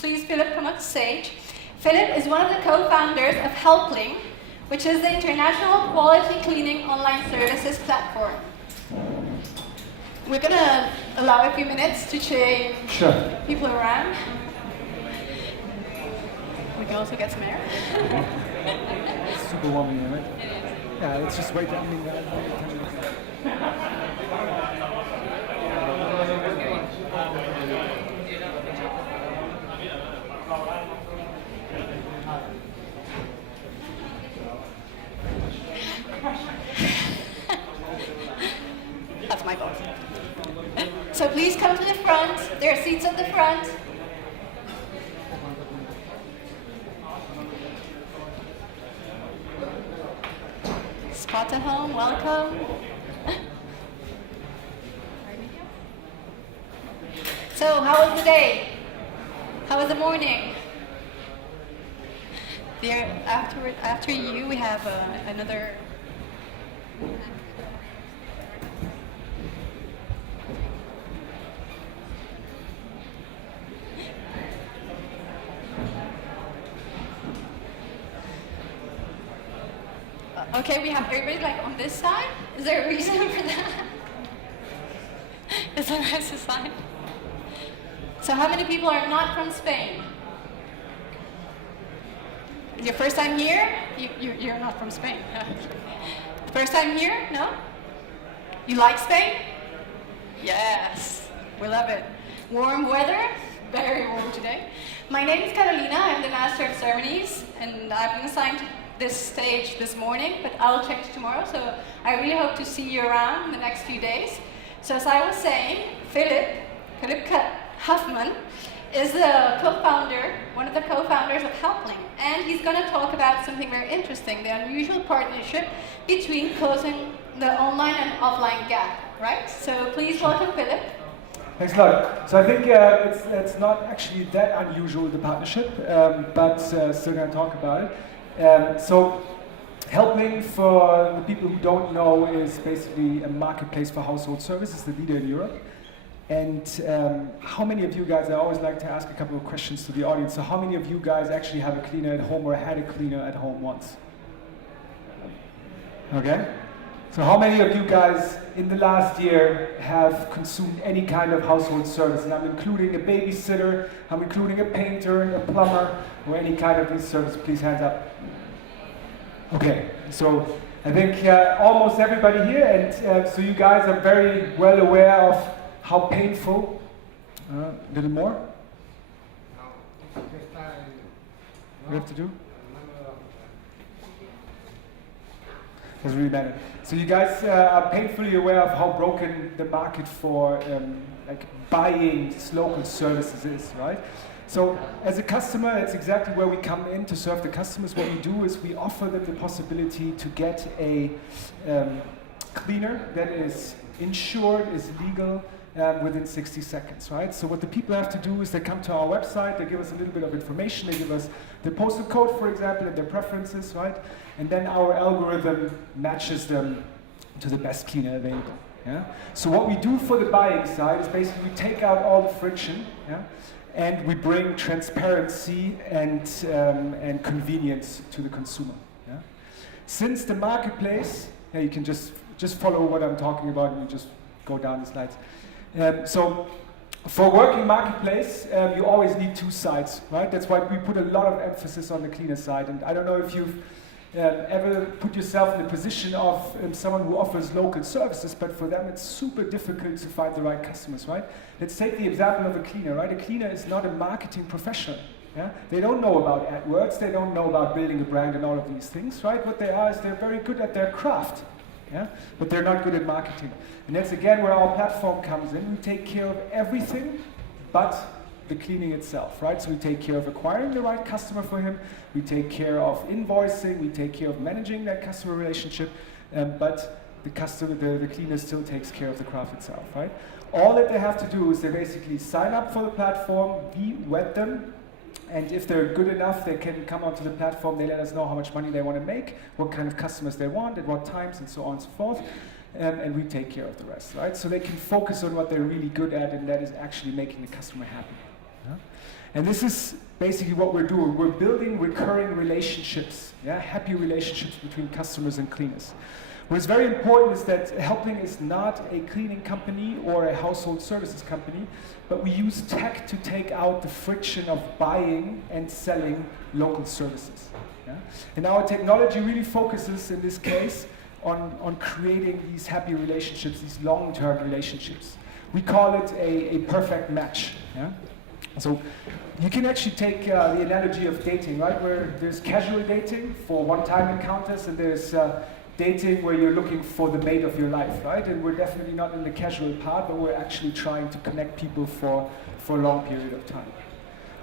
please Philip come on stage. Philip is one of the co-founders of Helpling, which is the international quality cleaning online services platform. We're going to allow a few minutes to change people around. We can also get some air. Super warm in here, right? Yeah, let's just wait. I mean, That's my fault. So please come to the front. There are seats at the front. Spot at home, welcome. So, how was the day? How was the morning? There, after you, we have another. Okay, we have everybody like on this side. Is there a reason for that? Is that a sign? So how many people are not from Spain? Your first time here? You're not from Spain. First time here? No? You like Spain? Yes, we love it. Warm weather, very warm today. My name is Carolina, I'm the Master of Ceremonies, and I've been assigned to this stage this morning, but I'll check tomorrow, so I really hope to see you around in the next few days. So as I was saying, Philip Hufmann is the co-founder, one of the co-founders of Helpling, and he's going to talk about something very interesting, the unusual partnership between closing the online and offline gap, right? So please welcome Philip. thanks a lot. So I think it's not actually that unusual, the partnership, but still going to talk about it. So Helpling, for the people who don't know, is basically a marketplace for household services, the leader in Europe. And how many of you guys, I always like to ask a couple of questions to the audience, so how many of you guys actually have a cleaner at home or had a cleaner at home once? Okay. So how many of you guys in the last year have consumed any kind of household service? And I'm including a babysitter, I'm including a painter, a plumber, or any kind of these services. Please hands up. Okay, so I think almost everybody here, and so you guys are very well aware of how painful. A little more? We have to do? Doesn't really matter. So you guys are painfully aware of how broken the market for like buying local services is, right? So as a customer, it's exactly where we come in to serve the customers. What we do is we offer them the possibility to get a cleaner that is insured, is legal, within 60 seconds, right? So what the people have to do is they come to our website, they give us a little bit of information, they give us the postal code, for example, and their preferences, right? And then our algorithm matches them to the best cleaner available. Yeah? So what we do for the buying side is basically we take out all the friction, yeah? And we bring transparency and convenience to the consumer. Yeah? Since the marketplace, you can just follow what I'm talking about and you just go down the slides. So for working marketplace, you always need two sides, right? That's why we put a lot of emphasis on the cleaner side. And I don't know if you've ever put yourself in the position of someone who offers local services, but for them it's super difficult to find the right customers, right? Let's take the example of a cleaner, right? A cleaner is not a marketing professional. Yeah? They don't know about AdWords, they don't know about building a brand and all of these things, right? What they are is they're very good at their craft, yeah? But they're not good at marketing. And that's again where our platform comes in. We take care of everything but the cleaning itself, right? So we take care of acquiring the right customer for him, we take care of invoicing, we take care of managing that customer relationship, but the cleaner still takes care of the craft itself, right? All that they have to do is they basically sign up for the platform, we vet them, and if they're good enough, they can come onto the platform, they let us know how much money they want to make, what kind of customers they want, at what times, and so on and so forth. And we take care of the rest, right? So they can focus on what they're really good at, and that is actually making the customer happy. Yeah? And this is basically what we're doing. We're building recurring relationships, happy relationships between customers and cleaners. What is very important is that Helping is not a cleaning company or a household services company, but we use tech to take out the friction of buying and selling local services. And our technology really focuses, in this case, on creating these happy relationships, these long-term relationships. We call it a perfect match. So you can actually take the analogy of dating, right? Where there's casual dating for one-time encounters, and there's dating where you're looking for the mate of your life, right? And we're definitely not in the casual part, but we're actually trying to connect people for a long period of time.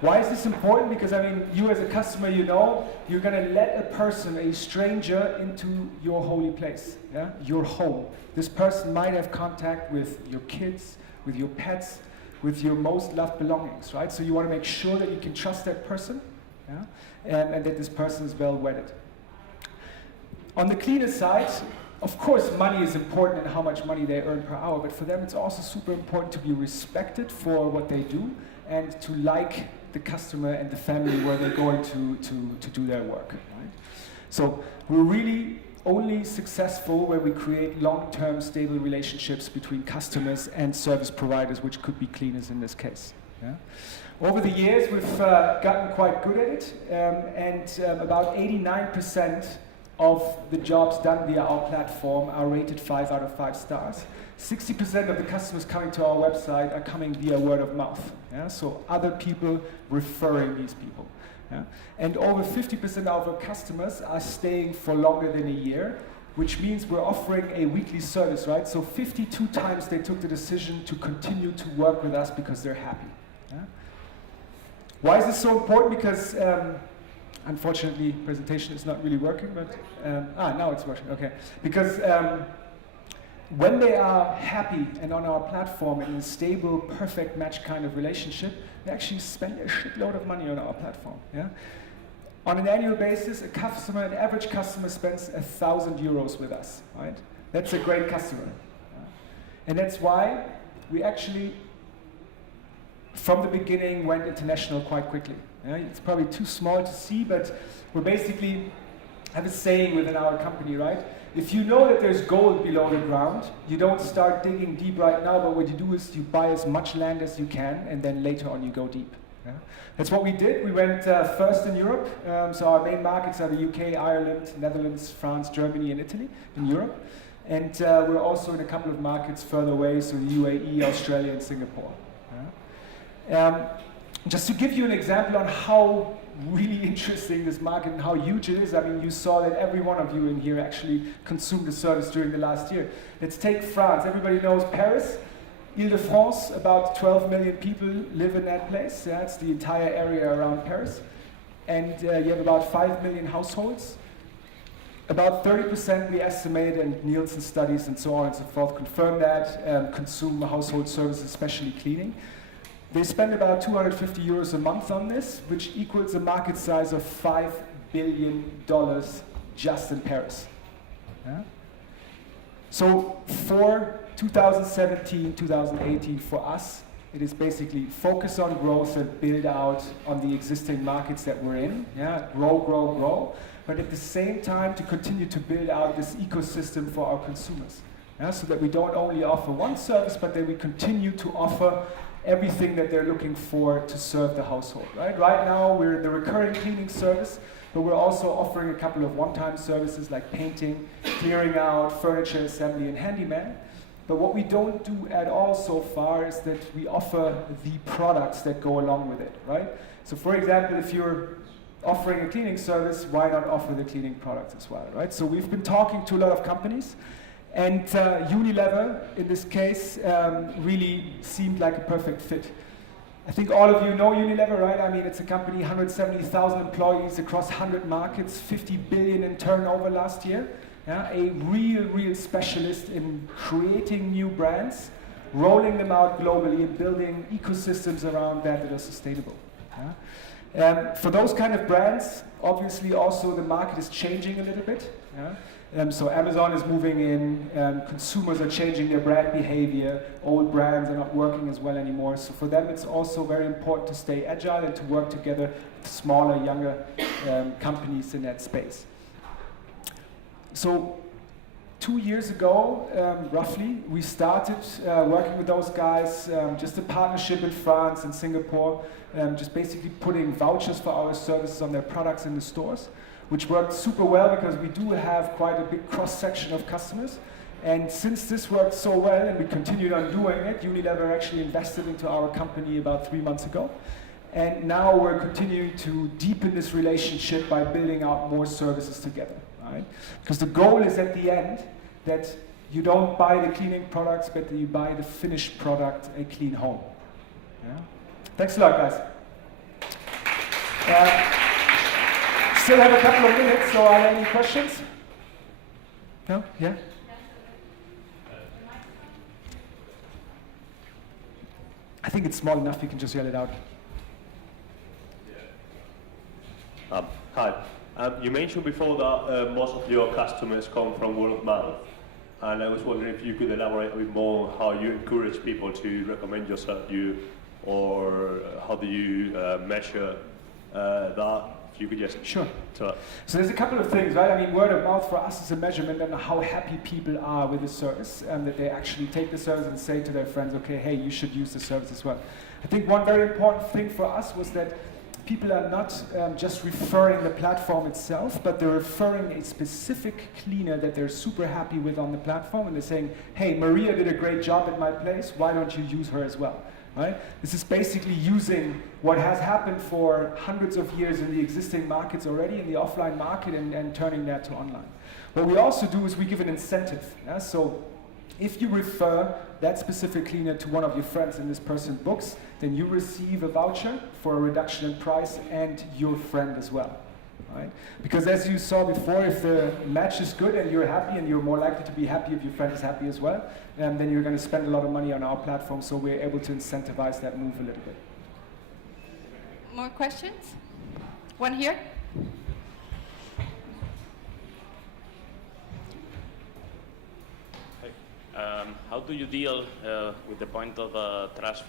Why is this important? Because you as a customer, you're going to let a person, a stranger, into your holy place, your home. This person might have contact with your kids, with your pets, with your most loved belongings, right? So you want to make sure that you can trust that person, and that this person is well wedded. On the cleaner side, of course, money is important and how much money they earn per hour, but for them it's also super important to be respected for what they do and to like the customer and the family where they're going to do their work. Right? So we're really only successful where we create long-term stable relationships between customers and service providers, which could be cleaners in this case. Over the years, we've gotten quite good at it, and about 89% of the jobs done via our platform are rated 5 out of 5 stars. 60% of the customers coming to our website are coming via word of mouth. So other people referring these people. And over 50% of our customers are staying for longer than a year, which means we're offering a weekly service, right? So 52 times they took the decision to continue to work with us because they're happy. Why is this so important? Because unfortunately, presentation is not really working, but now it's working. Okay, because when they are happy and on our platform in a stable, perfect match kind of relationship, they actually spend a shitload of money on our platform. On an annual basis, an average customer spends 1,000 euros with us. Right? That's a great customer, and that's why we actually, from the beginning, went international quite quickly. It's probably too small to see, but we basically have a saying within our company, right? If you know that there's gold below the ground, you don't start digging deep right now, but what you do is you buy as much land as you can, and then later on you go deep. That's what we did. We went first in Europe. So our main markets are the UK, Ireland, Netherlands, France, Germany, and Italy in Europe. And we're also in a couple of markets further away, so the UAE, Australia, and Singapore. Just to give you an example on how really interesting this market and how huge it is, you saw that every one of you in here actually consumed the service during the last year. Let's take France. Everybody knows Paris. Ile-de-France, about 12 million people live in that place. It's the entire area around Paris. And you have about 5 million households. About 30% we estimate, and Nielsen studies and so on and so forth confirm that, consume household services, especially cleaning. They spend about 250 euros a month on this, which equals a market size of $5 billion just in Paris. So for 2017, 2018, for us, it is basically focus on growth and build out on the existing markets that we're in. Grow, grow, grow. But at the same time, to continue to build out this ecosystem for our consumers. So that we don't only offer one service, but that we continue to offer everything that they're looking for to serve the household. Right now, we're in the recurring cleaning service, but we're also offering a couple of one-time services like painting, clearing out, furniture assembly, and handyman. But what we don't do at all so far is that we offer the products that go along with it, right? So for example, if you're offering a cleaning service, why not offer the cleaning products as well, right? So we've been talking to a lot of companies, and Unilever, in this case, really seemed like a perfect fit. I think all of you know Unilever, right? It's a company, 170,000 employees across 100 markets, 50 billion in turnover last year. A real specialist in creating new brands, rolling them out globally, and building ecosystems around that are sustainable. For those kind of brands, obviously also the market is changing a little bit. So Amazon is moving in, consumers are changing their brand behavior, old brands are not working as well anymore. So for them it's also very important to stay agile and to work together with smaller, younger companies in that space. So 2 years ago, roughly, we started working with those guys, just a partnership in France and Singapore, just basically putting vouchers for our services on their products in the stores, which worked super well because we do have quite a big cross-section of customers. And since this worked so well and we continued on doing it, Unilever actually invested into our company about 3 months ago. And now we're continuing to deepen this relationship by building out more services together, right? Because the goal is at the end that you don't buy the cleaning products, but that you buy the finished product, a clean home. Yeah? Thanks a lot, guys. Still have a couple of minutes, so are there any questions? No? Yeah? I think it's small enough, you can just yell it out. Hi. You mentioned before that most of your customers come from word of mouth. And I was wondering if you could elaborate a bit more on how you encourage people to recommend yourself to you, or how do you measure that? If you could just Sure. So there's a couple of things, right? I mean, word of mouth for us is a measurement on how happy people are with the service, and that they actually take the service and say to their friends, okay, hey, you should use the service as well. I think one very important thing for us was that people are not just referring the platform itself, but they're referring a specific cleaner that they're super happy with on the platform, and they're saying, hey, Maria did a great job at my place, why don't you use her as well? Right? This is basically using what has happened for hundreds of years in the existing markets already, in the offline market, and turning that to online. What we also do is we give an incentive. Yeah? So if you refer that specific cleaner to one of your friends and this person books, then you receive a voucher for a reduction in price and your friend as well. Right? Because as you saw before, if the match is good and you're happy, and you're more likely to be happy if your friend is happy as well, then you're going to spend a lot of money on our platform, so we're able to incentivize that move a little bit. More questions? One here? How do you deal with the point of trust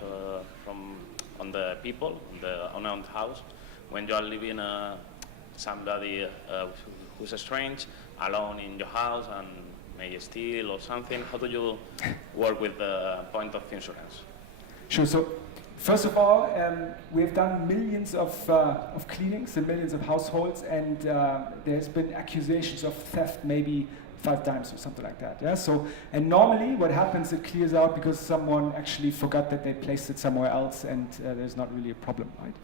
on the people, on the unowned house, when you are living somebody who's strange, alone in your house and may steal or something? How do you work with the point of insurance? Sure. So first of all, we've done millions of cleanings in millions of households, and there's been accusations of theft maybe 5 times or something like that. Yeah. So, and normally what happens, it clears out because someone actually forgot that they placed it somewhere else, and there's not really a problem, right?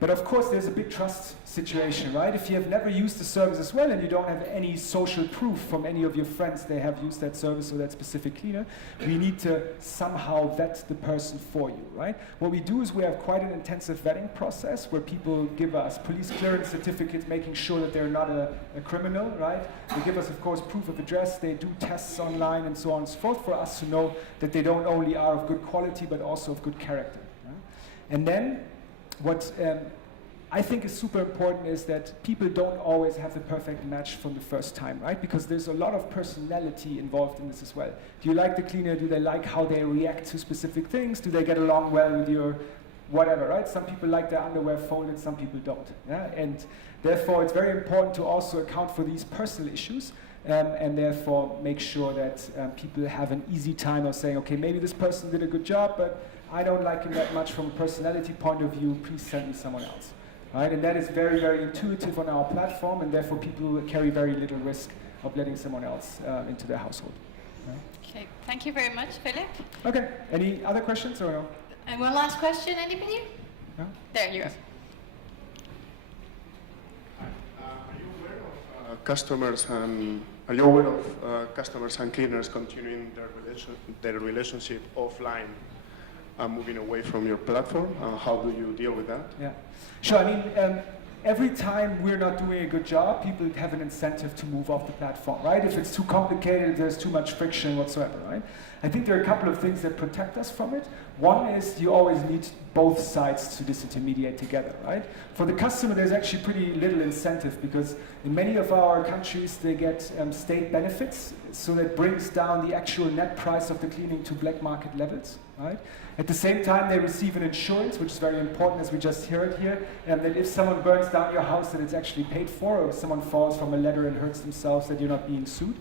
But of course there's a big trust situation, right? If you have never used the service as well and you don't have any social proof from any of your friends they have used that service or that specific cleaner, we need to somehow vet the person for you, right? What we do is we have quite an intensive vetting process where people give us police clearance certificates, making sure that they're not a criminal, right? They give us, of course, proof of address, they do tests online and so on and so forth for us to know that they don't only are of good quality but also of good character. Right? And then what I think is super important is that people don't always have the perfect match from the first time, right? Because there's a lot of personality involved in this as well. Do you like the cleaner? Do they like how they react to specific things? Do they get along well with your whatever, right? Some people like their underwear folded, some people don't. Yeah? And therefore it's very important to also account for these personal issues, and therefore make sure that people have an easy time of saying, okay, maybe this person did a good job, but I don't like him that much from a personality point of view, please send me someone else. Right? And that is very, very intuitive on our platform, and therefore people carry very little risk of letting someone else into their household. Right? Okay, thank you very much, Philip. Okay, any other questions or no? And one last question, anybody? No? There you go. Are you aware of customers and cleaners continuing their relationship offline and moving away from your platform? How do you deal with that? Yeah, sure. I mean, every time we're not doing a good job, people have an incentive to move off the platform, right? If it's too complicated, if there's too much friction whatsoever, right? I think there are a couple of things that protect us from it. One is you always need both sides to disintermediate together, right? For the customer, there's actually pretty little incentive because in many of our countries, they get state benefits, so that brings down the actual net price of the cleaning to black market levels, right? At the same time, they receive an insurance, which is very important, as we just heard here, that if someone burns down your house, that it's actually paid for, or if someone falls from a ladder and hurts themselves, that you're not being sued,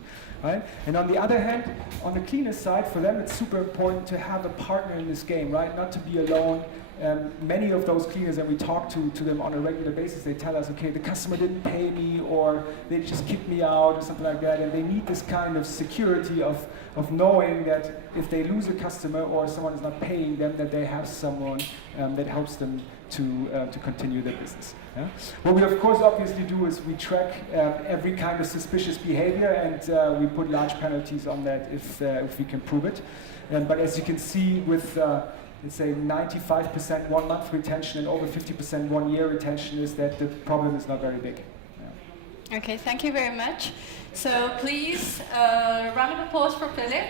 right? And on the other hand, on the cleaner side, for them, it's super important to have a partner in this game, right? Not to be alone. Many of those cleaners, and we talk to them on a regular basis, they tell us, okay, the customer didn't pay me, or they just kicked me out, or something like that, and they need this kind of security of knowing that if they lose a customer or someone is not paying them, that they have someone that helps them to continue their business. Yeah? What we of course obviously do is we track every kind of suspicious behavior, and we put large penalties on that if we can prove it. But as you can see with let's say 95% 1 month retention and over 50% 1 year retention, is that the problem is not very big. Yeah. Okay, thank you very much. So please, round of applause for Philip.